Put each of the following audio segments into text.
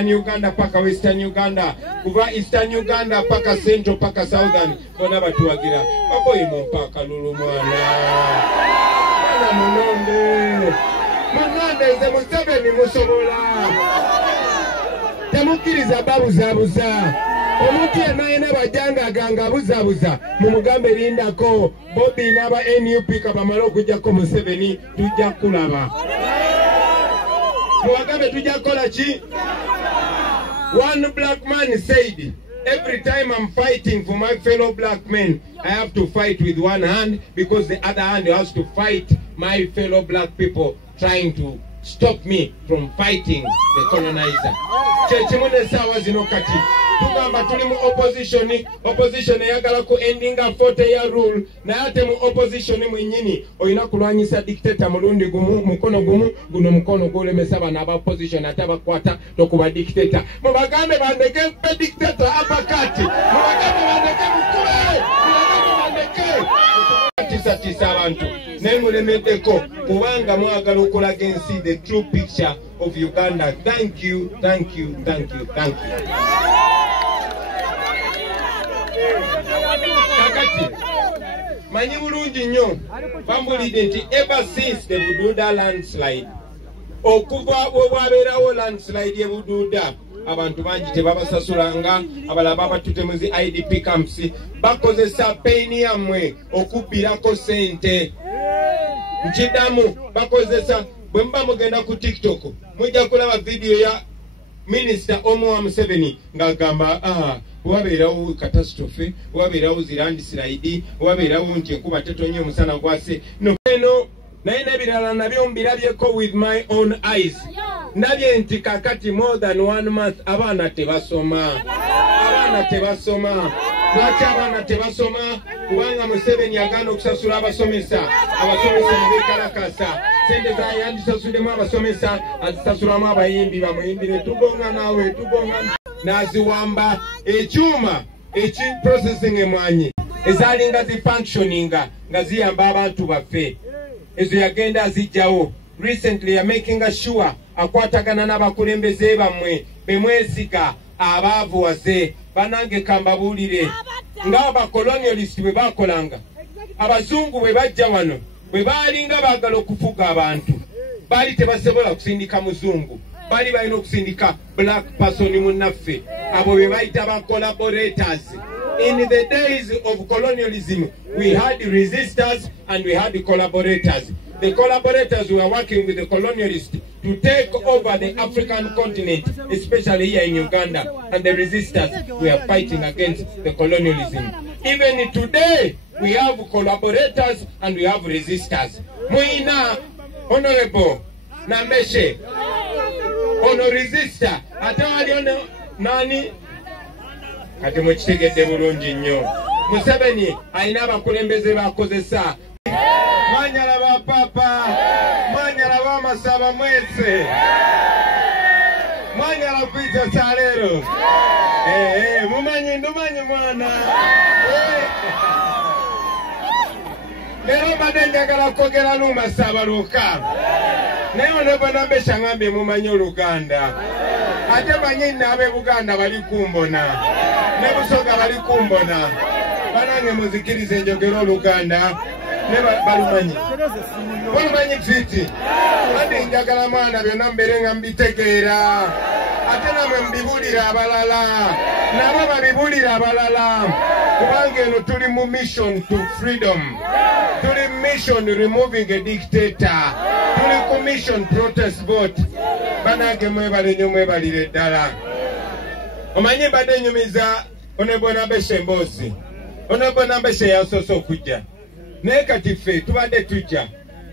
Uganda paka Western Uganda, kuva Eastern Uganda paka Central paka Southern, bona batuwagira. Baboyi mpaka lulu mwana. Mwana munonde. Munonde ze Museveni musobola. Temukiriza babuzabuza. Omuntu yenna bajanga ganga buzabuza. Mumugambe lindako Bobby naba NUP kabamalo kujjako Museveni tujja kulaba. Mugambe tujja kola chi? One black man said, every time I'm fighting for my fellow black men, I have to fight with one hand because the other hand has to fight my fellow black people trying to stop me from fighting the colonizer. Chechimune sawa zino kati. Tugamba tuli mu opposition yagala ku endinga 40-year rule na yate mu opposition mwenyini oyina kulwanyisa dictator mulundi gumu mukono gumu guno mukono gulemesa bana aba opposition atabakwata tokuba dictator mubagambe bandeke pe dictator apakati mubagambe bandeke mukule tisa abantu nemulemedeko kubanga mwagala okola gensi the true picture of Uganda. Thank you. Manyi bulungi nnyo bambulidde nti ever since the Bududa landslide okuva obwabeerawo landslide ye Bududa abantu bangi tebabasasulanga abalaba batute mu IDP camps bakozesa pain yammwe okubbirako sente nkidamu bakozesa bwe mba mugenda ku TikTok mujja kulaba video ya Minister Omo Museveni ngagamba wabeerawo catastrophe wabeerawo landslide wabeerawo nti enkuba tetonye omusana gwase no naye nebirala nabyo mbirabyeko with my own eyes nabye nti kakati more than 1 month abaana tebasoma lwaki abaana tebasoma kubanga Museveni agaana okusasula abasomesa nebekalakasa sente zayandisasudemu abasomesa azisasulamu abayimbi bamuyimbire tugonga nawe naziwamba ekyuma processing emwanyi ezalinga zifunctioninga nga ziyamba abantu baffe ezo yagenda azijjawo recently ya making sure akwatagana n'abakulembeze bammwe bemwesiga abaavu wase banange kambabuulire ng'aba colonialist bwe bakolanga abazungu bwe bajja wano bwe baalinga baagala okufuga abantu baali tebasobola kusindika muzungu bali balina okusindika black person munnaffe abo be bayita ba collaborators. In the days of colonialism we had resistors and we had collaborators. The collaborators were working with the colonialists to take over the African continent, especially here in Uganda, and the resistors were fighting against the colonialism. Even today, we have collaborators and we have resistors. Muina, Honorable Nambeshe, ono resistor, atawali ono nani? Kati mukitegedde bulungi nnyo. Museveni alina abakulembeze bakozesa. Manyala ba papa, manyala ba masaba mwese. Manyala pizza salero. Mumanyi ndumanyi mwana. Lero badde njagala kwogera n'omasaba luka. Naye ono Nambeshe ngambye mumanyi Oluganda. Ate manyi n'abe Buganda bali kumbona. Ne Busoga bali kumbona. Banange muzikirize njogera Oluganda. Balumanyi fiti ate njagala mwana byonna mbere nga mbitegeera ate namwe mbibulira abalala nabo babibulira abalala kubanga eno tuli mu mission to freedom, tuli mission removing a dictator, tuli ku mission protest vote. Banange mwebale nnyo mwebalire ddala. Omanyi mbadde nyumiza Honorable Nambeshe Mbosi. Honorable Nambeshe yasoose okujja naye kati ffe tubadde tujja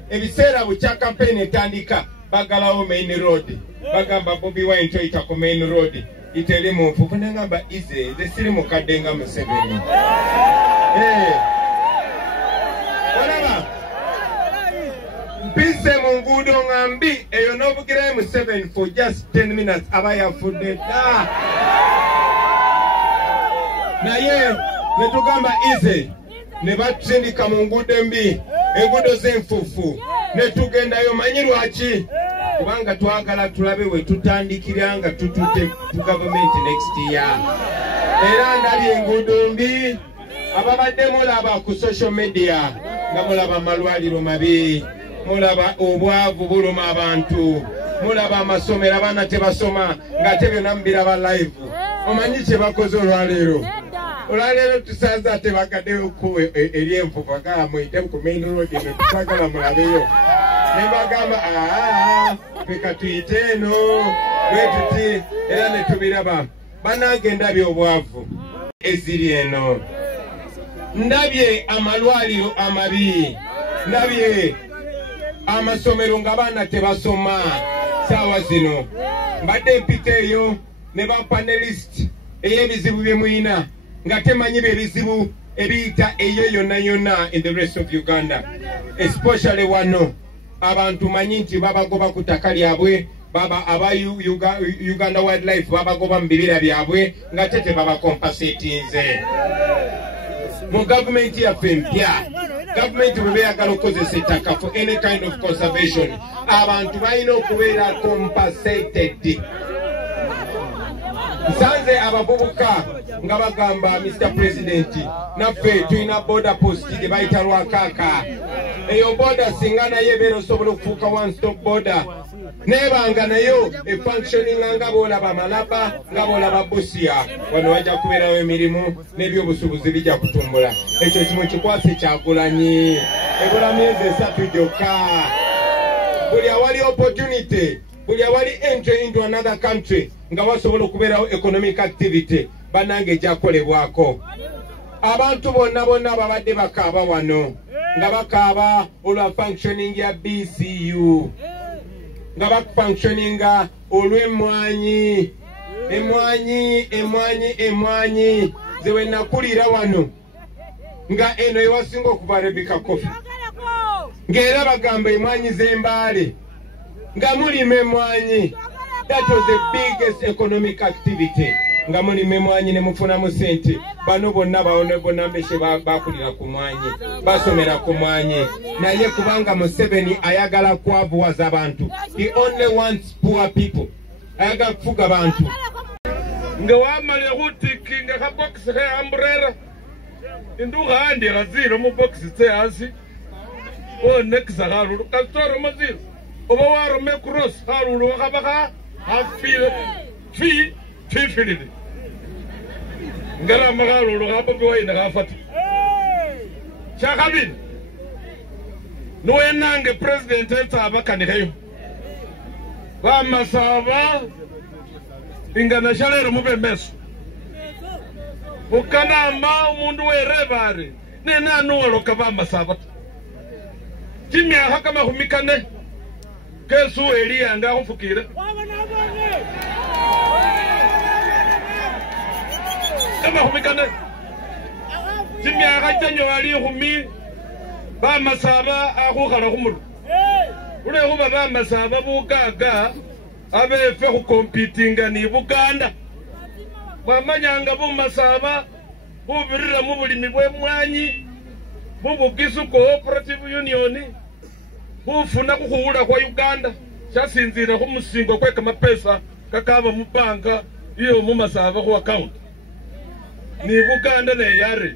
ebiseera bukya campaign etandika bagalawo main road bagamba Bobi Wine toyita ku main road iteri mu nfufu nengamba ize siri mukadde nga Museveni. Olaba mpise mu nguudo ngambi eyo n'obugirayo Museveni for just 10 minutes aba yafudde dda naye netugamba ize ne batusindika mu nguudo embi enguudo z'enfuufu ne tugendayo manyi lwaki kubanga twagala tulabe we tutandikiranga tutute ku government next year. Era ndali enguudo mbi ababadde mulaba ku social media nga mulaba amalwaliro mabi, mulaba obwavu buluma abantu, mulaba amasomero abaana tebasoma ng'ate byonna mubiraba live. Omanyi kye bakoze olwaleero? Olwaleero tusanze ate bakaddeyo ku eri envuvu agala muyite ku main road eno tutagala mulabeyo. Ne bagamba feka tuyite eno bwe tuti era ne tubiraba. Bannange ndabye obwavu eziri eno, ndabye amalwaliro amabi, ndabye amasomero ng'abaana tebasoma saawa zino. Mbadde mpita eyo ne bapanelist ey'ebizibu bye muyina nga temanyi ebizibu ebiyita eyo yonna yonna in the rest of Uganda, especially wano abantu manyi nti babagoba ku ttaka lyabwe, baba aba Uganda Wildlife babagoba mu bibira byabwe nga tete babakompensatinze. Mu gavumenti yaffe mpya, gavumenti bwe beeyagala okukozesa ettaka for any kind of conservation, abantu balina okubeera compensated. Nsanze abavubuka nga bagamba Mr. President, naffe tulina border post gye bayita Lwakaaka. Eyo border singa nayo ebeera osobola okufuuka one stop border, nebanga nayo efunctioninga nga boolaba Malaba, nga boolaba Busia, wano wajja kubeerawo emirimu n'ebyobusuubuzi bijja kutumbula. Ekyo kimu kikwase Kyagulanyi, ebula myezi 3 gyokka. Buli awali opportunity, buli awali entry into another country nga wasobola okubeerawo economic activity, bannange ejjakolebwako. Abantu bonna babadde bakaaba wano nga bakaaba olwa functioning ya BCU, nga bafunctioninga olw'emmwanyi, emmwanyi zewe nakulira wano nga eno ewasinga okuva Rebecca Coffee, ng'era bagamba emmwanyi z'Embaale nga mulima emmwanyi. That was the biggest economic activity. Nga mulima emmwanyi ne mufunamu sente. Bano bonna bonna mbeshe bakulira ku mwanyi, basomera ku mwanyi. Naye kubanga Museveni ayagala kwavuwaza abantu, he only wants poor people, ayagala kufuga abantu. Nga wamale khutikinga kha box khe umbrella induka andi khaziro mu box tse hasi o nexa khalulu kasoro maziro oba warome cross khalulu khabakha hafile fi filile ngara makhalulu khabobi wayina khafata chakabili noyenange president etsabakanikeyo bamasaba ingana shalero mube meso ukanama umundu werebare nene anuwaloka bamasaba kimyaka kama khumikane kesu eliya nga khufukire kama khumikane kimyaka chanyo ali khumi bamasaba akhukhala khumuru ule khuba bamasaba bugaga abefe khukompitinga ni Buganda. Mwamanyanga bumasaba bubirira mu bulimi bw'emmwanyi, bubugisu cooperative union, bufuna kukhuwula kwa Uganda shasinzire khumusingo kwe kamapesa kakaba mu banka iyo mumasaba khu account ni Buganda ne yare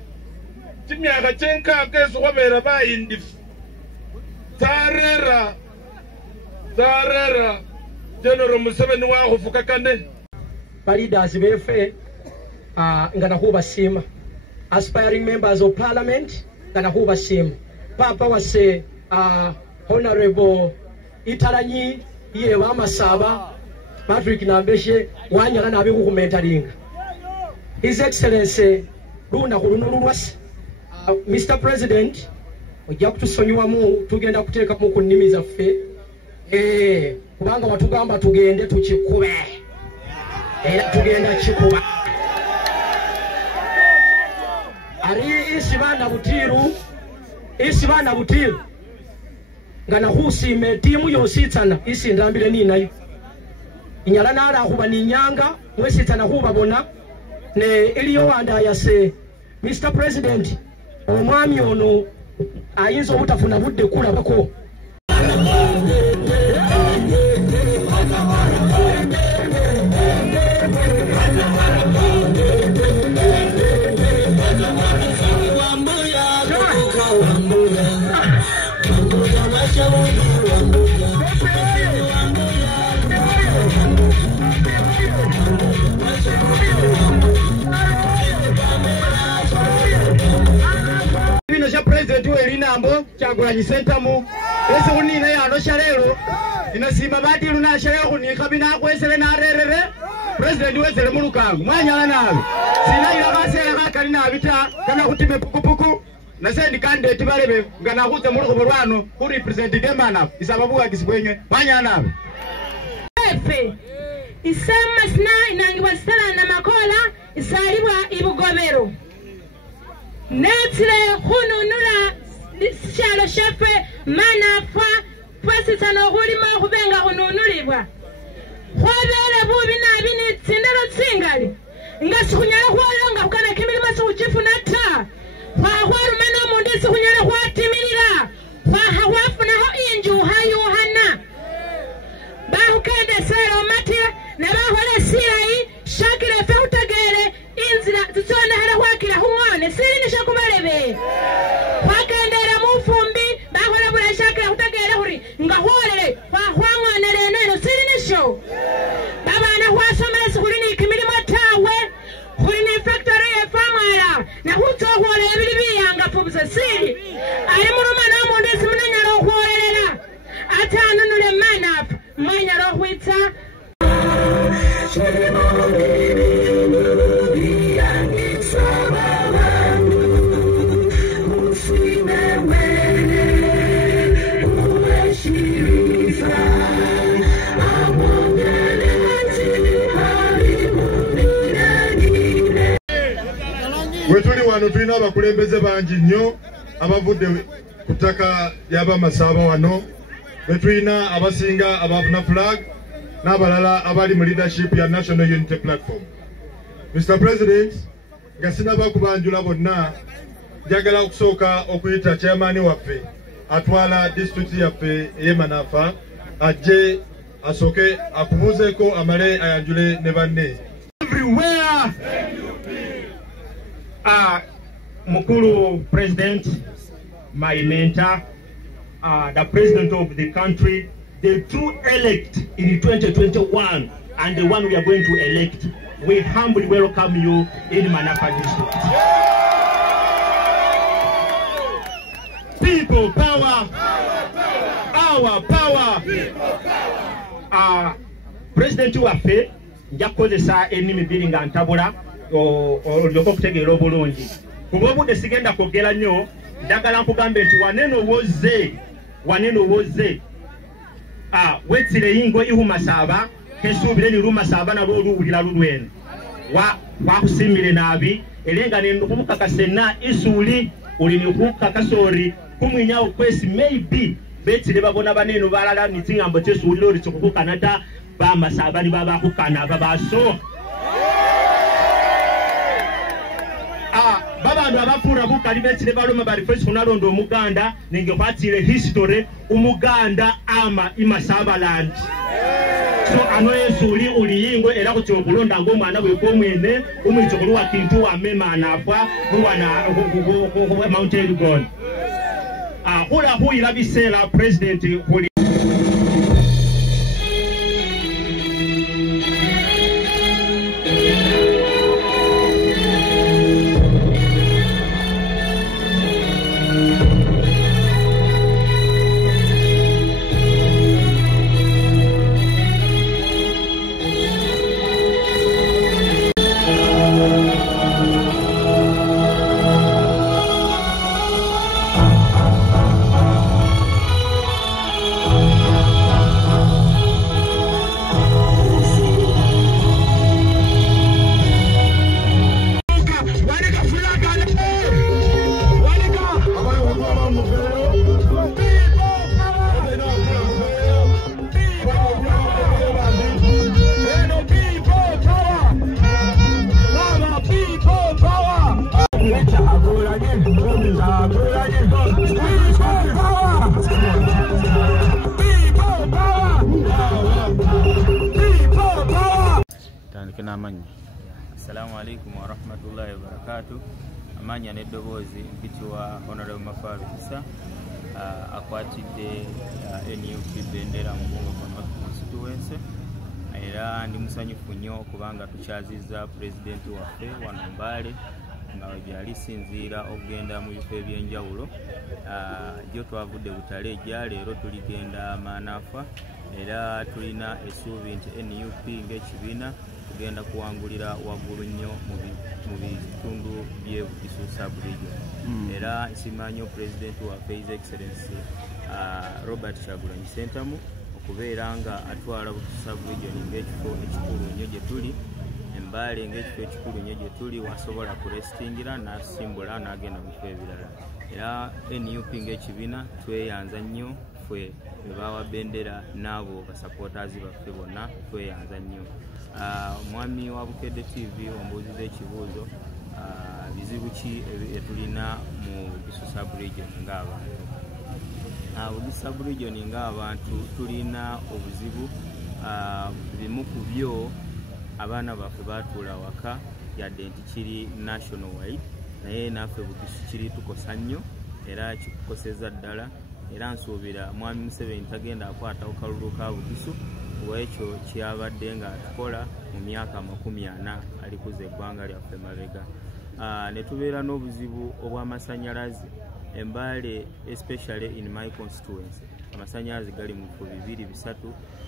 kimyaka chenkaka eso kwabera bayindifu tarera General Museveni wakhufuka kane leaders befe ngana khubasima aspiring members of parliament ngana khubasima papa wase honorable Italanyi ye wamasaba Patrick Nambeshe wanyala nabi khukumentaringa His Excellency Luna khulunulwasi Mr. President ojja kutusonyiwamu tugenda kuteeka mu kunnimi zaffe kubanga watugamba tugende tukikube era tugenda kikuba ari isibana butiru ngana khusime timu yositsana isindambile ninayo inyala nala khuba ninyanga mwesitsana khubabona ne iliyo wanda yase Mr. President omwami ono ayinza obutafuna budde kulabako Kyagulanyi sentamu ese kunina yano shalelo inasimba bati luna shalelo kunika bina kwesele na rerere president wezele mulukangu mwanyala nawe sina ila basela kakali na bita kana kutime pukupuku na sendi candidate balebe ngana kuze muluko bolwano ku represent demana isababu akisibwenye mwanyala nawe efe isema sina inangibwa sala na makola isalibwa ibugomero netire hununula shalo shefe manafa pasitano hulima hubenga hununulibwa hwabele bubi na bini tsindero tsingali ngasukunyala hwalonga hukana kimilima suchifu nata hwahwaru mano mundisi kunyala hwatimirira hwahwafunaho inju hayuhana bahukende sero matira nabahole sirai shakire fe utagere inzira zitsona hara hwakira huone siri nishakubalebe hwakendera mufumbi bahole bula shakire utagere huri ngahorere hwahwanganere neno siri nisho babana hwasomera sikuli ni kimilimo tawe huri ni factory ya famara na huto hwole ebili biyanga fubuza siri ari murumana w'umundesi munanyaro hworerera atanunule manafu mwanya rohwita Wetuli wano tulina abakulembeze bangi nnyo abavudde kutaka yaba masaba wano betulina abasinga abafuna flag n'abalala abali mu leadership ya National Unity Platform. Mr. President, nga sinaba kubanjula bonna njagala okusooka okuyita chairman waffe atwala district yaffe ey'Emanafa ajje asooke akubuuzeeko amale ayanjule ne banne. Everywhere Mukulu President, my mentor, the president of the country, the true elect in 2021 and the one we are going to elect, we humbly welcome you in Manafa district. People power, our power. President waffe njakozesa ennimi bbiri nga ntabula olyoka okutegeera obulungi kuba obudde sigenda kwogera nnyo njagala nkugambe nti waneno woze wetsire yingo ihumasaba kesuubire ni lumasaba nalwo oluwulira lulweno wakusimire naabi erenga nekumukakasena isuuli ulini kukakasori kumwinyawo kwesi maybe betsire babona baneno balala nitingambo kyesuulire oli kikukukanata bamasaba ni babakukana babaso babandu abafura bukali betsire baloma bali first kunalondo omuganda nenge kwatire history umuganda ama imasabaland so ano yesuli uliyingo era kuti okulonda ngomwana bwe komwene umwichokulu wa kintu wa mema anafa ruwana Mount Elgon hula huila bisela president huli Assalamu alaikum wa rahmatullahi wa barakatuh. Amanya nedobozi mpitwa Honorable Mafabi Isa akwatidde NUP bendera mu North constituency era ndi musanyufu nnyo kubanga tukyaziza president waffe wano Mbale nga gyali sinziira okugenda mu bifo ebyenjawulo. Jo twavudde Butale ejja leero tuligenda Manafa era tulina essuubi nti NUP ng'ekibiina tugenda kuwangulira waggulu nnyo mu bitundu by'e Bugisu sub-region. Era nsiima nnyo Pulezidenti waffe His Excellency Robert Kyagulanyi Ssentamu okubeera nga atwala Bugisu sub-region ng'ekifo ekikulu nnyo gye tuli, Mbale ng'ekifo ekikulu nnyo gye tuli wasobola kurestingira n'asimbula n'agenda mu bifo ebirala. Era NUP ng'ekibiina tweyanza nnyo ffe be bawa bendera n'abo basapotaazi baffe bonna tweyanza nnyo. Omwami wa Bukedde TV ombuuziza ekibuuzo, bizibu ki etulina mu Bugisu sub-region ng'abantu? Bugisu sub-region ng'abantu tulina obuzibu, bimu ku byo abaana baffe batuula waka yadde nti kiri national wide, naye naffe Bugisu kiri tukosa nnyo era kikukoseza ddala, era nsuubira mwami Museveni tagenda akwatawo kalulu ka Bugisu ekyo kyabadde nga tukola mu myaka 40 alikuza eggwanga lyaffe mabega. Ne tubeera n'obuzibu obw'amasannyalaze Mbale, especially in my constituency. Amasannyalaze gali mu bifo 2-3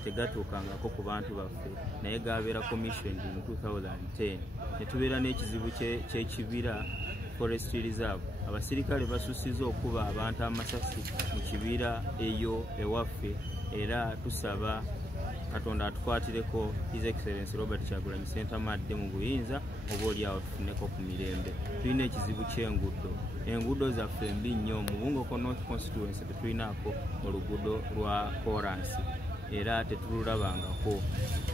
tegatuukangako ku bantu baffe, naye gabeera commissioned in 2010. Ne tubeera n'ekizibu ky'ekibira forestry reserve. Abasirikale basusiza okuba abantu amasasi mu kibira eyo ewaffe, era tusaba Katonda atukwatireko His Excellency Robert Kyagulanyi Ssentamu adde mu buyinza oba oliawo tufuneko ku mirembe. Tulina ekizibu ky'enguudo. Enguudo zaffe mbi nnyo mu Bungoko North Constituency tetulinaako oluguudo lwa koransi era tetululabangako.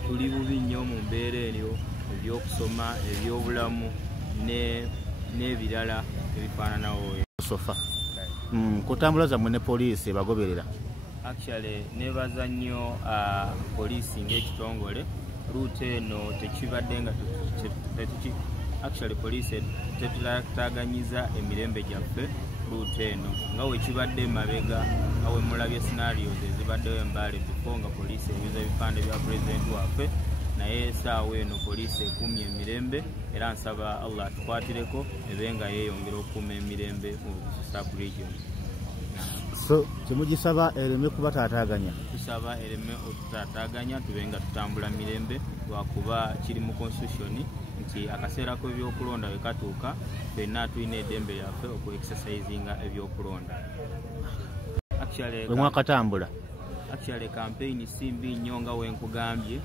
Tuli bubi nnyo mu mbeera eryo, ebyokusoma, ebyobulamu n'ebirala ebifaananawo. Sofa kutambula zammwe ne poliisi bagoberera. Actually nebaza nnyo poliisi ng'ekitongole route eno tekibadde nga actually poliisi tetulataganyiza emirembe gyaffe route eno nga wekibadde mabega nga we mulabye scenarios ezibaddewo Mbale before nga poliisi ebiza ebipande bya pulezidenti waffe, naye essaawa eno poliisi ekuumye emirembe era nsaba Allah atukwatireko ebe nga yeeyongera okukuuma emirembe mu Bugisu sub-region. So kyemugisaba ereme kubataataaganya? Tusaba ereme okutaataaganya tube nga tutambula mirembe lwakuba kiri mu constitution nti akaseera k'ebyokulonda we katuuka ffenna tulina eddembe lyaffe oku-exercisinga ebyokulonda. Bwe mwakatambula? Actually campaign si mbi nnyo nga wenkugambye.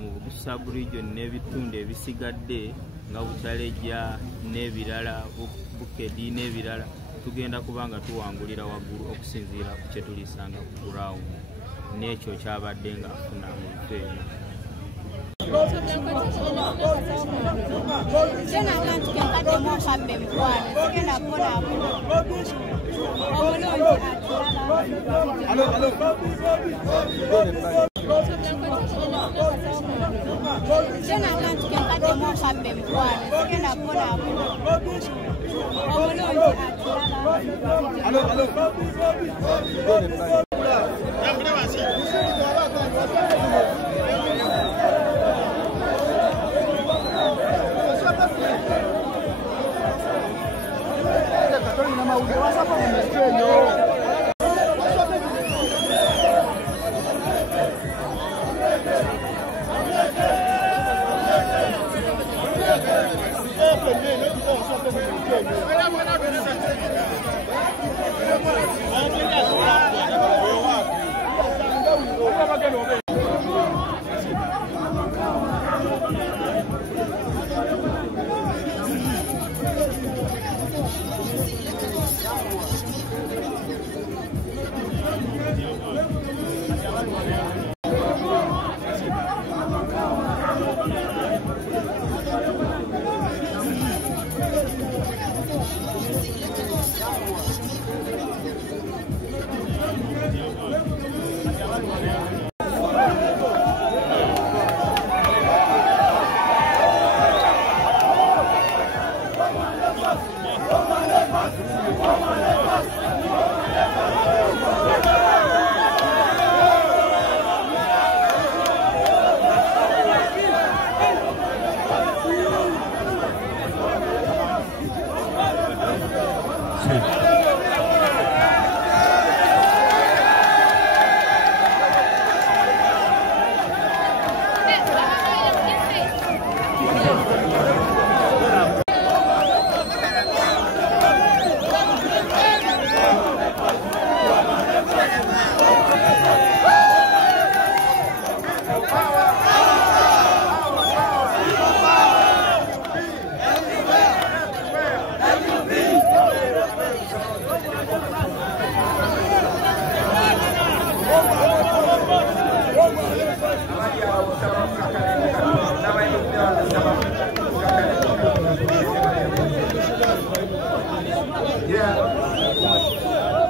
Mu Bugisu sub-region n'ebitundu ebisigadde nga Butalejja n'ebirala Bukedde n'ebirala tugenda kubanga tuwangulira waggulu okusinziira ku kye tulisanga ku ground, n'ekyo kyabadde nga afuna mu bifo ebyo.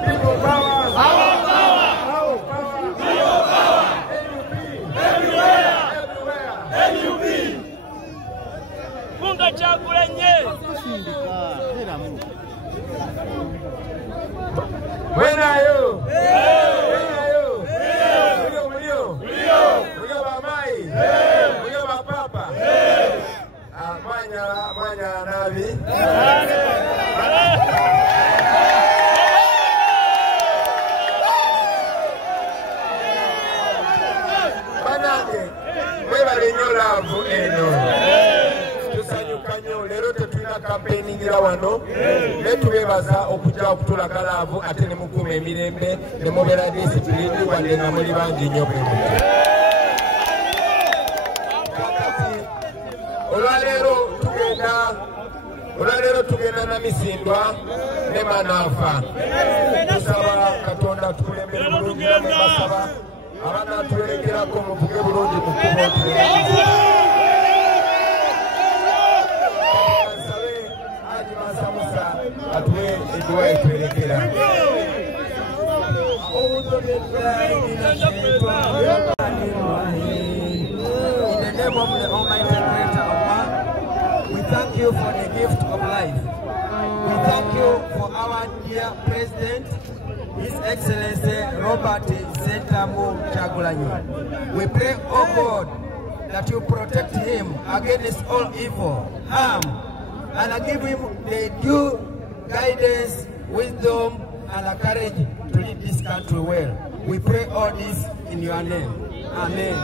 People power. When are you? When are you? Mulio. Mulio Bamai. Mulio Bapapa. Mwanya Nabi. Manage. Weba lenyola avu eno. Tusanyukanyo lero tetulina kampeni ngira wano netubebaza okujja okutulaga laavu ate ne mukuma emirembe ne mubeera disipulini wadde nga muli bangi nnyo bwe muti. Olwaleero tugenda na misindwa ne manaafa. Tusaba Katonda tukulembere bulungi namwe basaba abaana twerekerako muvuge bulungi mu kkubo Atwe edua etwerekera. In the name of the Almighty Creator Allah, we thank you for the gift of life. We thank you for our dear President, His Excellency Robert Sentamu Kyagulanyi. We pray, oh God, that you protect him against all evil, harm, and give him the due guidance, wisdom, and courage to lead this country well. We pray all this in your name. Amen.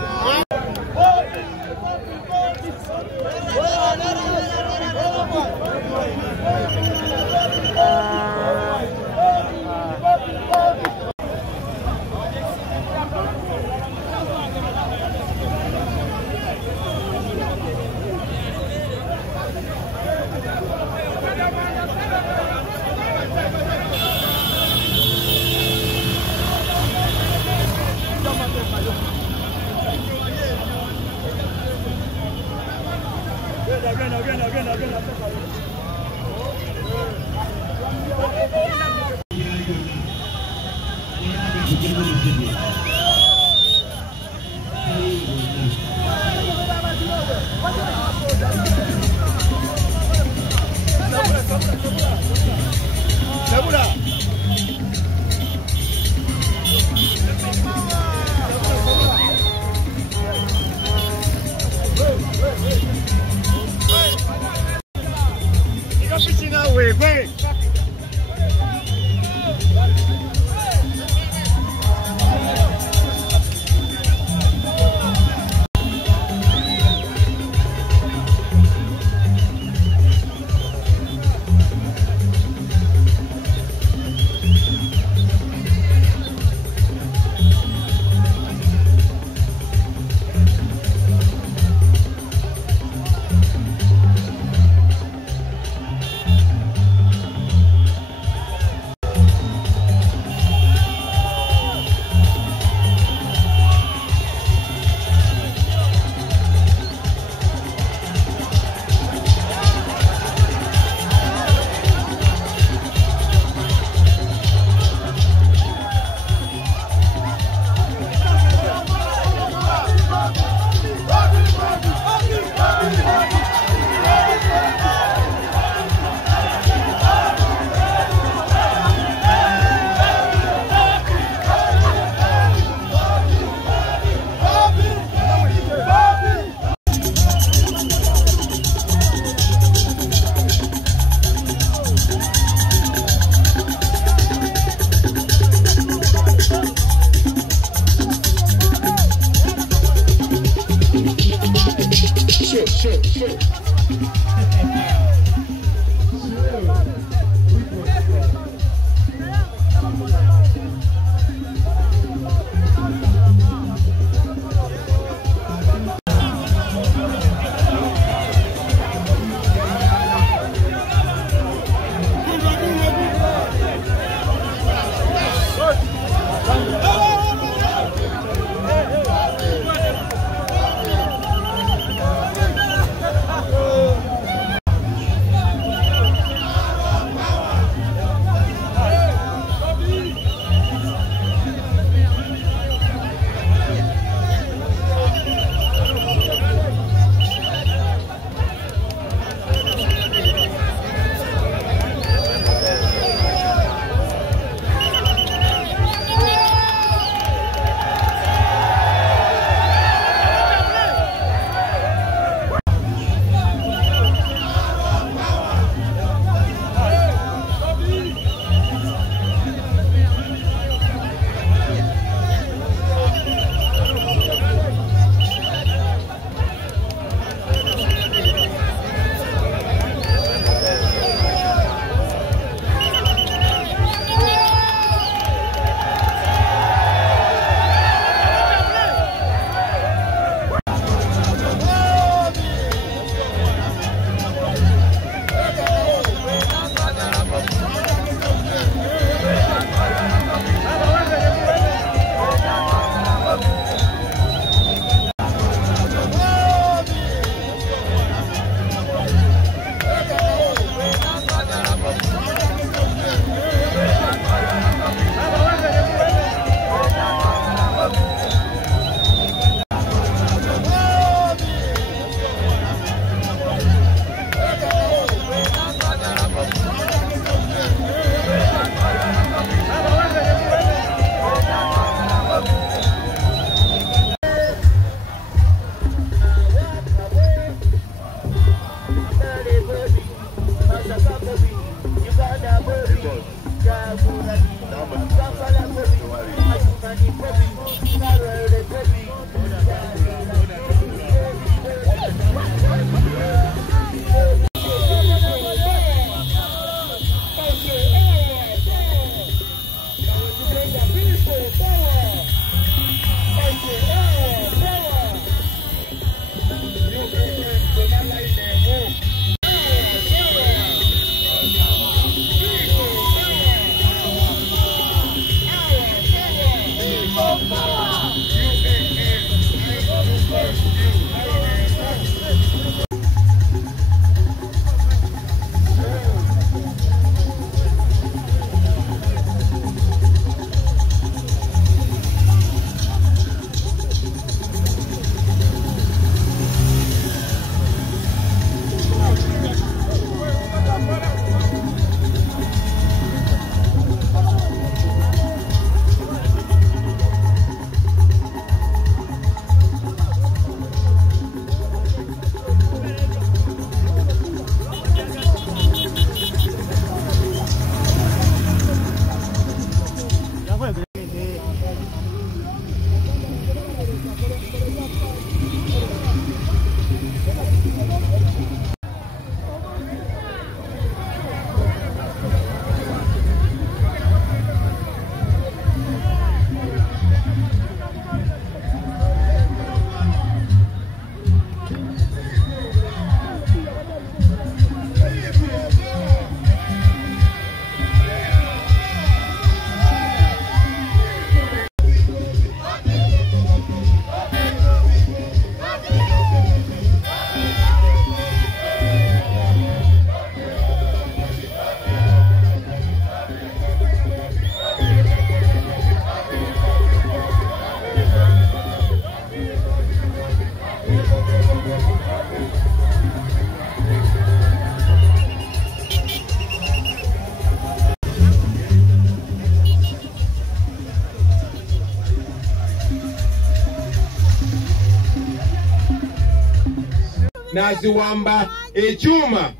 naziwamba ekyuma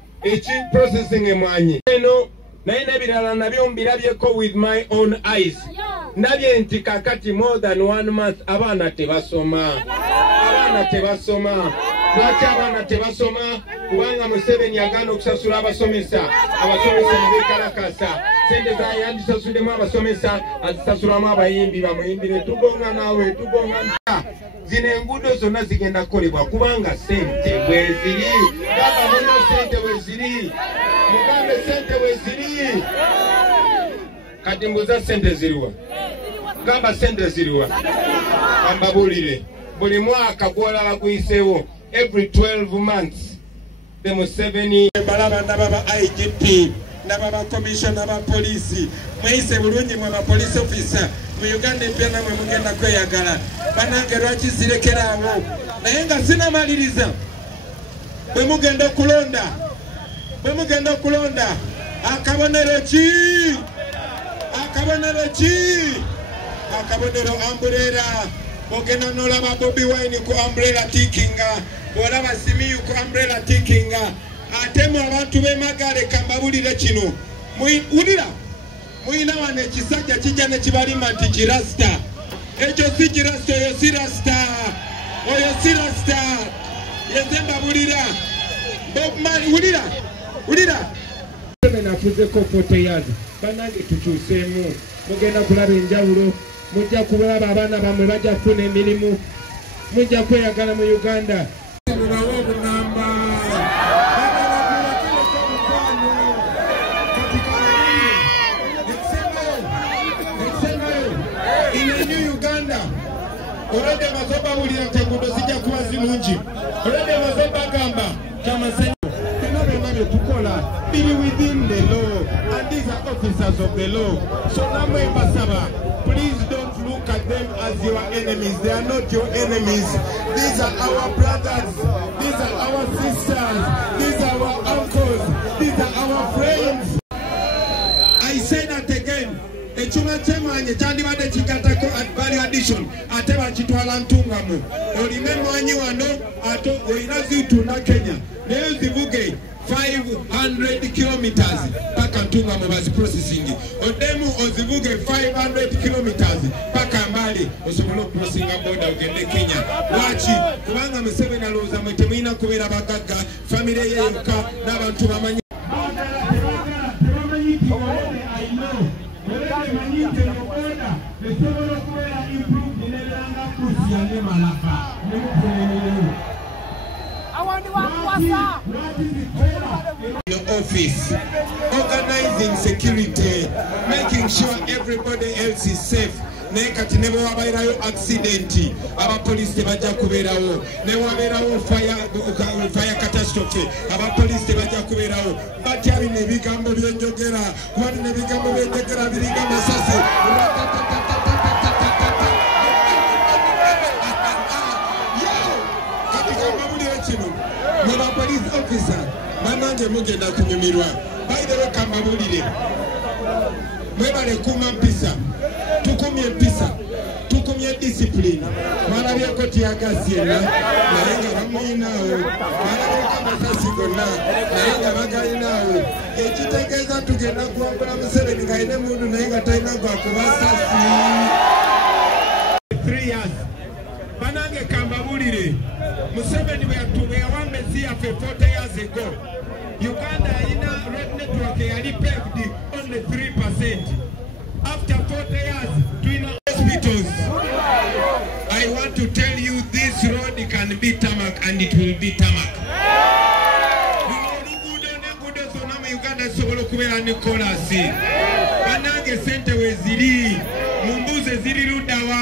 processing emwanyi eno naye nebirala nabyo mbirabyeko with my own eyes. Nabye nti kakati more than 1 month abaana tebasoma. Lwaki abaana tebasoma? Kubanga Museveni yagaana okusasula abasomesa mu beekalakasa. Sente zayandisasuddemu abasomesa azisasulamu abayimbi bamuyimbire tugonga naawe tugonga nta. Zino enguudo zonna zigenda kukolebwa kubanga sente bweziri. Sente bweziri. Mugambe sente bweziri. Kati mbuza sente ziriwa. Gamba sente ziriwa. Ambabulire. Buli mwaka gwolaba guyiseewo. Every 12 months. The Museveni. Balaba nababa IGP. Nababa commissioner ba police. Mwise bulungi mwa police officer. Mu Uganda pia namwe mugenda kweyagala. Banange lwaki zirekera abo. Naye nga sinamaliriza. Bwe mugenda okulonda. Akabonero umbrella. Ogenda nolaba Bobi Wine ku umbrella tikinga. Olaba Simiyu ku umbrella tikinga. Atemu abantu b'emagale kambabulire kino. Ulira. Muyina wane ekisajja kijja ne kibalima nti kirasta. Ekyo si kirasta, oyo si rasta. Yezemba bulira. Bob Marley ulira. Nafuzeeko 40 years. Banange tukyuseemu. Mugenda kulaba enjawulo. Mujja kulaba abaana bamwe bajja kufuna emirimu. Mujja kweyagala mu Uganda. Olede mazoba bulira tegudo sijja kuba zirungi. Olede mazoba gamba kamasenyo. Tunabyo tukola bili within the law, and these are officers of the law. So namwe basaba, please don't look at them as your enemies. They are not your enemies. These are our brothers. These are our sisters. These are our uncles. These are our friends. I say that again. Echuma chemanye chandibade chigatako at value addition ateba chitwala ntungamu olime mwanyi wano ato oinazitu na Kenya leo zivuge 500 kilometers paka ntungamu bazi processing odemu ozivuge 500 kilometers paka mbali osobola processing border ugende Kenya wachi kubanga Museveni aloza mwetemina kubera bagaga family ye yoka n'abantu bamanyi the office, organizing security, making sure everybody else is safe. Nekati nebo wabairayo accident, aba police baja kuberawo. Ne waberawo fire catastrophe, aba police baja kuberawo. Bati ari ne bigambo byenjogera, wali ne bigambo byenjogera birigamba sase. Mwana police officer, mananje mugenda kunyumirwa. By the way, kambabulire. Mwebale kuma mpisa. Tukumye mpisa. Tukumye discipline. Mwana byako tiagasiena. Nayenga bamuinao. Mwana byako masasigo na. Nayenga bagainao. Echitegeza tugenda kuwambula Museveni ngaine mundu nayenga taina kwa kubasasi. 3 years. Banange kambabulire. Museveni we wambe here for 40 years ago. Uganda in a red network yali paved only 3%. After 40 years, doing hospitals. I want to tell you this road can be tarmac and it will be tarmac. Uganda sobolo kubera Nicolas. Banange sente we ziri. Mumbuze ziri rudawa.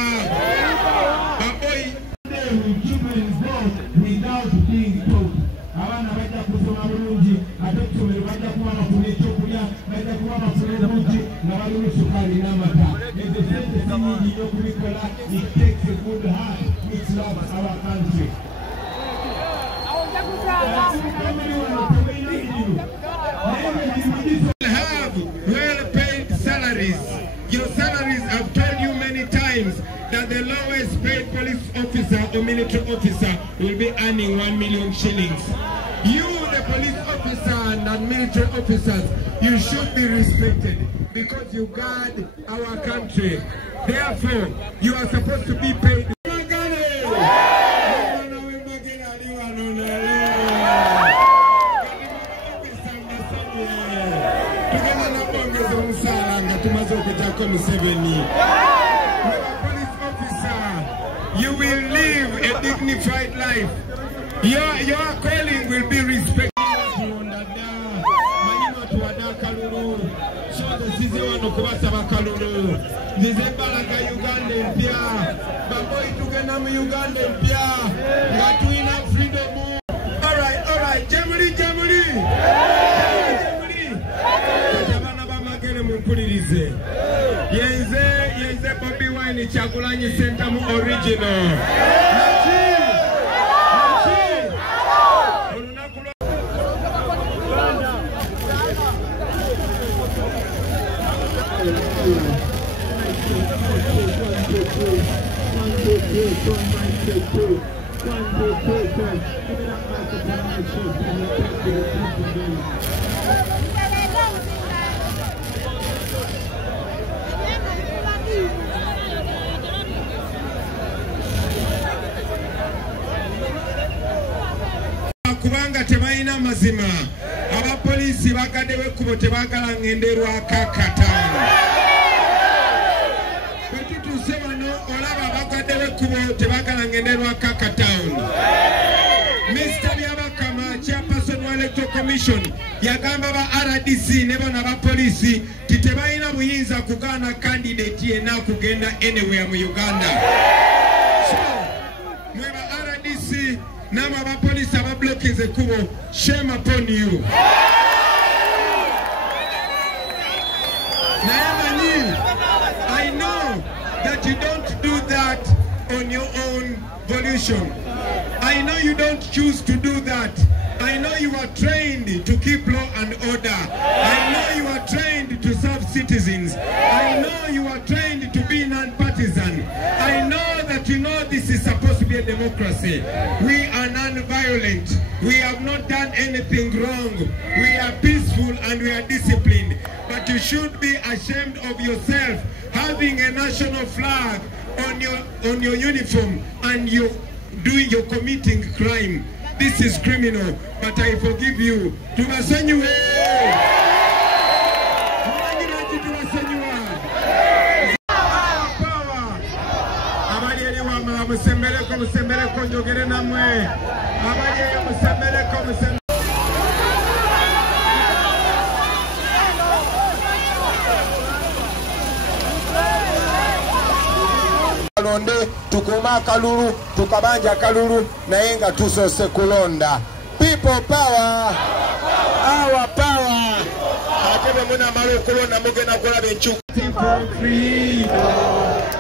Baboy without being told. Abana bajja kusoma bulungi ate kusomero bajja kuba bafuna ekyokulya bajja kuba bafuna obungi nga balimu sukali n'amata ezo sente si nyingi nnyo kubikola. It takes a good heart which loves our country. Have well-paid salaries. Your salaries, I've told you many times that the lowest paid police officer or military officer will be earning 1 million shillings. You, the police officer and military officers, you should be respected because you guard our country. Therefore, you are supposed to be paid. You will live a dignified life. Your calling will be respected. All right, Jamuli. Yenze Bobby Wine Chagulanyi Center mu original. Kubanga tebayina mazima abapoliisi bagadde bekubo tebagala ngende lwa kakataano bwetutuuse wano olaba bagadde bekubo tebagala ngende lwa kakataano. Mr. Byabakama chairperson wa Electoral Commission yagamba ba RDC ne bonna bapoliisi tebayina buyinza kugaana candidate yenna kugenda anywhere mu Uganda. So mwe ba RDC Nama ba police aba blocking the kubo. Shame upon you. I know that you don't do that on your own volition. I know you don't choose to do that. I know you are trained to keep law and order. I know you are trained to serve citizens. I know you are trained to be non-partisan. I know that you know this is supposed to be a democracy. We are non-violent. We have not done anything wrong. We are peaceful and we are disciplined. But you should be ashamed of yourself having a national flag on your uniform and you're committing crime. This is criminal, but I forgive you. Tubasenyu power. Abali musembeleko njogere namwe. Abali musembeleko Londe tukuma kalulu tukabanja kalulu naye nga tusose kulonda. People power, our power. Atebe muna malo kulonda mugenda kulaba enchuku.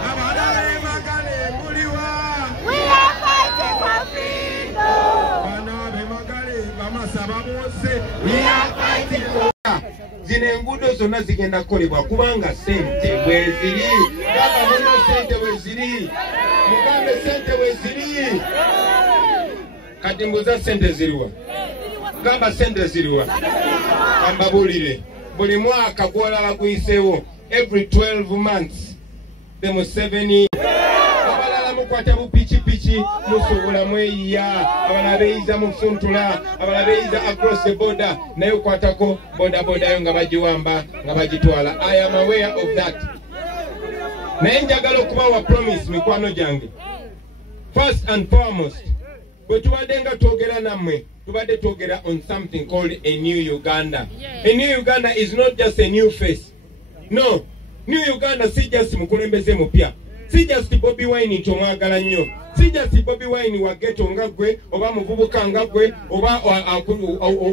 Abadale magale muliwa. We are fighting for freedom. Banabe magale bamasaba bose. We are fighting for zine enguudo zonna zigenda kukolebwa kubanga sente bweziri. Sente bweziri. Mugambe sente bweziri. Kati mbuza sente ziriwa. Gamba sente ziriwa. Ambabulire. Buli mwaka gwolaba guyiseewo. Every 12 months. The Museveni. Abalala mukwata bupichipichi. Musobola mweyiya. Abala beyiza mufuntula. Abala beyiza across the border. Naye ukwatako boda yo nga bagiwamba nga bagitwala. I am aware of that. Naye njagala okubawa promise mikwano gyange. First and foremost, bwe tubadde nga twogera nammwe, tubadde twogera on something called a new Uganda. A new Uganda is not just a new face. No, new Uganda si just mukulembeze mupya. Si just Bobby Wine ntomwagala nnyo. Si just Bobby Wine wa ghetto nga gwe, oba muvubuka nga gwe, oba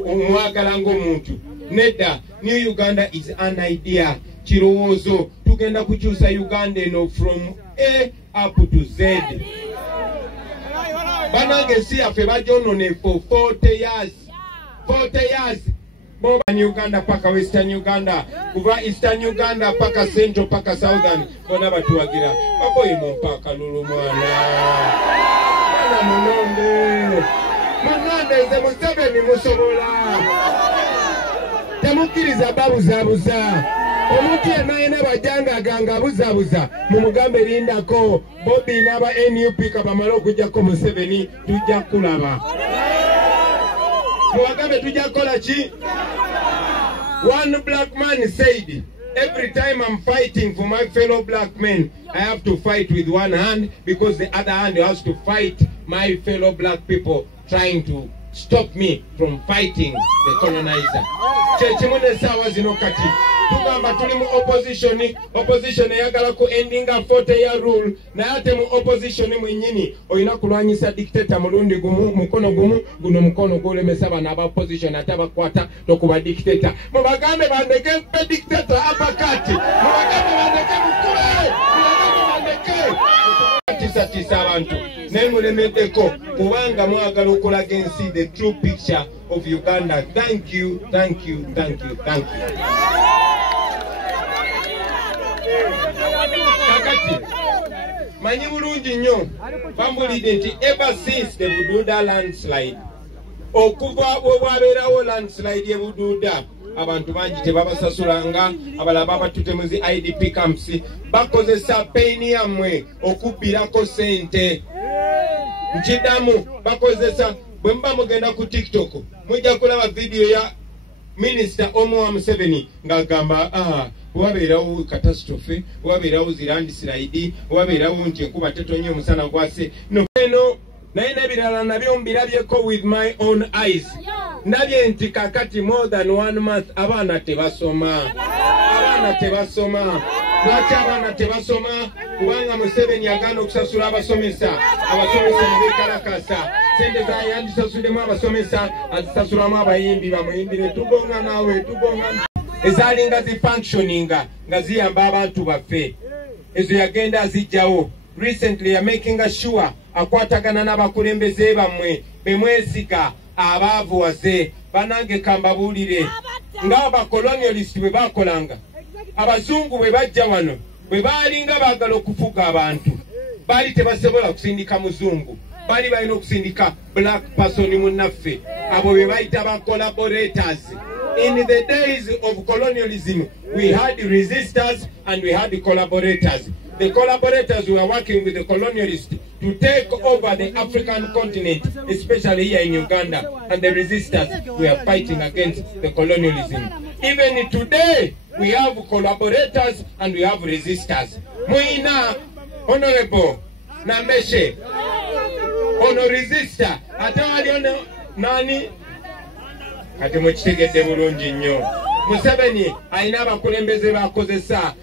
omwagala ng'omuntu. Nedda, new Uganda is an idea. Kirowoozo tugenda kukyusa Uganda eno from A up to Z. Banange si yaffe bagyonone for 40 years. 40 years. Boba Uganda paka Western Uganda, kuva Eastern Uganda paka Central paka Southern. Bona batuwagira. Baboyi mumpaka lulu mwana. Mwana munonde. Mwana Nze Museveni musobola. Temukkiriza babuzaabuza. Omuntu yenna ayina bajjanga ganga abuzabuza mumugambe lindako Bobby n'aba NUP kabamala okujjako Museveni tujja kulaba. Mubagambe tujja kukola ki? One black man said, every time I'm fighting for my fellow black men, I have to fight with one hand because the other hand has to fight my fellow black people trying to stop me from fighting the colonizer. Chechimune sawa zino kati. Tugamba tuli mu opposition eyagala ku endinga 40-year rule na ate mu opposition mwennyini oyina kulwanyisa dictator mulundi gumu mukono gumu guno mukono gulemesa bana aba opposition atabakwata tokuba dictator. Mubagambe bandeke pe dictator apakati. Mubagambe bandeke mukule. Mubagambe bandeke tisa abantu. Nemulemeddeko kubanga mwagala okulaga ensi the true picture of Uganda. Thank you, thank you, thank you, thank you. Kakati manyi bulungi nnyo bambulidde nti ever since the Bududa landslide okuva bw'obwabeerawo landslide ye Bududa abantu bangi tebabasasulanga abalaba batute mu zi IDP camps bakozesa payini yammwe okubbirako sente nkidamu bakozesa bwe muba mugenda ku TikTok mujja kulaba video ya Minister Omuwa Museveni ng'agamba wabeerawo catastrophe wabeerawo zilandslide wabeerawo nti enkuba tetonye omusana gwase eno naye n'ebirala nabyo mbirabyeko with my own eyes. Nabye nti kakati more than 1 month abaana tebasoma. Lwaki abaana tebasoma? Kubanga Museveni agaana okusasula abasomesa mu bekalakasa. Sente zayandisasuddemu abasomesa azisasulamu abayimbi bamuyimbire tugonga naawe tugonga ezali nga zifunctioninga nga ziyamba abantu baffe ezo yagenda azijjawo. Recently ya making sure akwatagana n'abakulembeze bammwe bemwesiga abaavu wase banange kambabuulire ng'abakolonialist bwe bakolanga abazungu bwe bajja wano bwe baalinga baagala okufuga abantu baali tebasobola kusindika muzungu bali balina okusindika black person munnaffe abo be bayita ba collaborators. In the days of colonialism we had resistors and we had collaborators. The collaborators were working with the colonialists to take over the African continent, especially here in Uganda, and the resistors were fighting against the colonialism. Even today, we have collaborators and we have resistors. Muina, Honorable Nambeshe, ono resistor, atawali ono nani? Kati mukitegedde bulungi nnyo. Museveni alina abakulembeze bakozesa